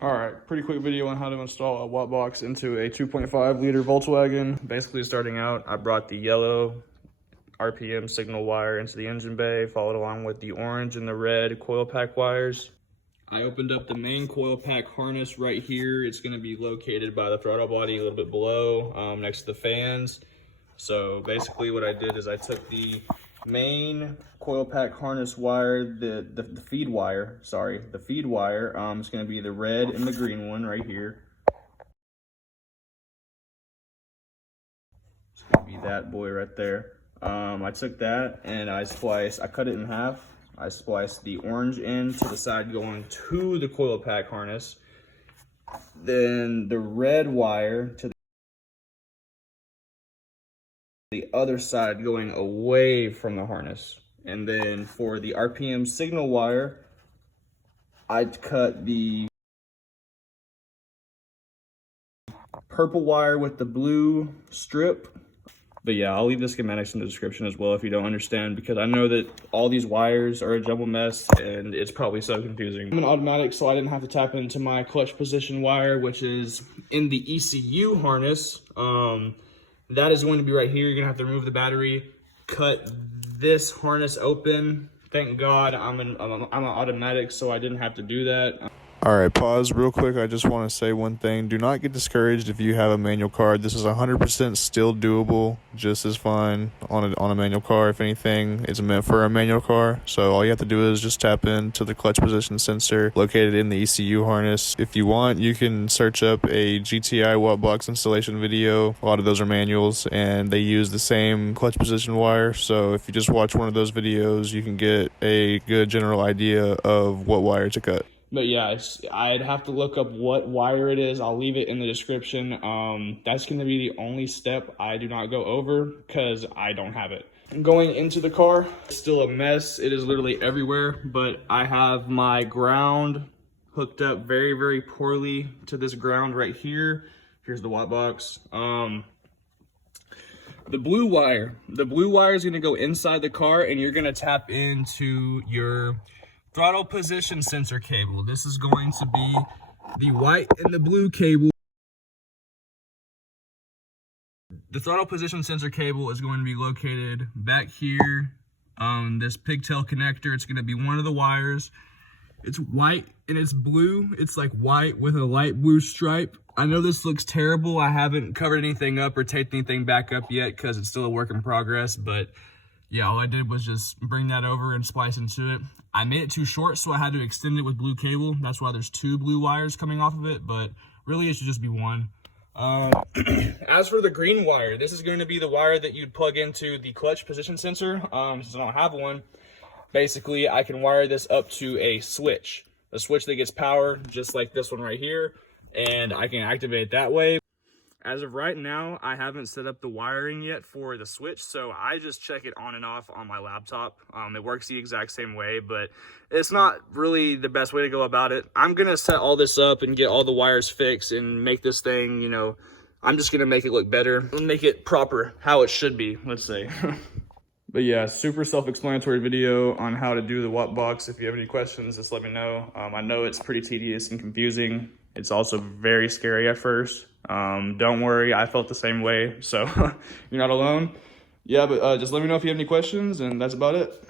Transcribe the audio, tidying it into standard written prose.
All right, pretty quick video on how to install a wotbox into a 2.5 liter Volkswagen. Basically starting out, I brought the yellow RPM signal wire into the engine bay, followed along with the orange and the red coil pack wires. I opened up the main coil pack harness right here. It's gonna be located by the throttle body a little bit below, next to the fans. So basically what I did is I took the main coil pack harness wire, the feed wire, the feed wire, it's gonna be the red and the green one right here. It's gonna be that boy right there. I took that and I cut it in half. I spliced the orange end to the side going to the coil pack harness. Then the red wire to the other side going away from the harness. And then for the RPM signal wire, I cut the purple wire with the blue strip. But yeah, I'll leave the schematics in the description as well if you don't understand, because I know that all these wires are a jumble mess and it's probably so confusing. I'm an automatic, so I didn't have to tap into my clutch position wire, which is in the ECU harness. That is going to be right here. You're gonna have to remove the battery, cut this harness open. Thank God I'm an automatic, so I didn't have to do that. All right, pause real quick. I just want to say one thing. Do not get discouraged if you have a manual car. This is 100% still doable, just as fine on a manual car. If anything, it's meant for a manual car. So all you have to do is just tap into the clutch position sensor located in the ECU harness. If you want, you can search up a GTI wotbox installation video. A lot of those are manuals, and they use the same clutch position wire. So if you just watch one of those videos, you can get a good general idea of what wire to cut. But yeah, I'd have to look up what wire it is. I'll leave it in the description. That's going to be the only step I do not go over because I don't have it. Going into the car, it's still a mess. It is literally everywhere, but I have my ground hooked up very, very poorly to this ground right here. Here's the watt box. The blue wire is going to go inside the car, and you're going to tap into your throttle position sensor cable. This is going to be the white and the blue cable. The throttle position sensor cable is going to be located back here on this pigtail connector. It's going to be one of the wires. It's white and it's blue. It's like white with a light blue stripe. I know this looks terrible. I haven't covered anything up or taped anything back up yet because it's still a work in progress, but yeah, all I did was just bring that over and splice into it. I made it too short, so I had to extend it with blue cable. That's why there's two blue wires coming off of it, but really it should just be one. As for the green wire, this is going to be the wire that you'd plug into the clutch position sensor. Since I don't have one, basically I can wire this up to a switch that gets power just like this one right here, and I can activate it that way. As of right now, I haven't set up the wiring yet for the switch, so I just check it on and off on my laptop. It works the exact same way, but it's not really the best way to go about it. I'm going to set all this up and get all the wires fixed and make this thing, you know, I'm just going to make it look better and make it proper, how it should be, let's say. But yeah, super self-explanatory video on how to do the watt box. If you have any questions, just let me know. I know it's pretty tedious and confusing. It's also very scary at first. Don't worry, I felt the same way, so you're not alone. Yeah, but just let me know if you have any questions, and that's about it.